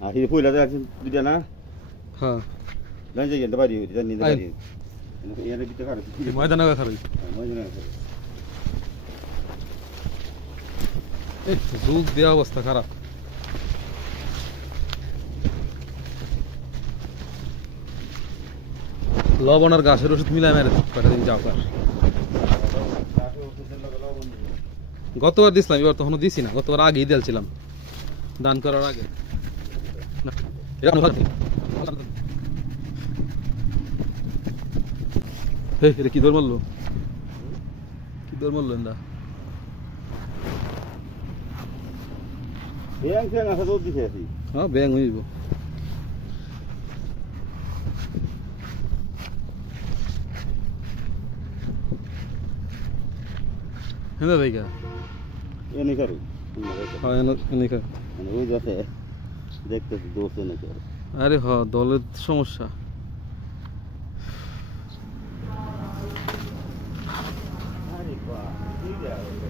Thì phui là ra đi ra na. হ্যাঁ Lan je yenda bari, dan ni da bari. Yana bitta kara. ময়দানে খারাপ Mojna. এই যুগ দেওয়া অবস্থা খারাপ লবণ আর গাছের ওষুধ মিলাই মেরে কটা দিন যাও কার গতবার দিছিলাম এবার তখনও দিছি না গতবার আগেই দিয়েছিলাম দান করার আগে কি দৌড় মারলো কি দৌড় মারলো এন্দা Yang saya ngasa dot dise asi. হ্যাঁ ব্যাং হইব হেন্দা ভাইকা Ini kari. হ্যাঁ এনেকা Ini ওই যাচ্ছে দেখতেছি দোষে নাকি আর। আরে হ দলের সমস্যা আরে বাহ, ঠিক আছে।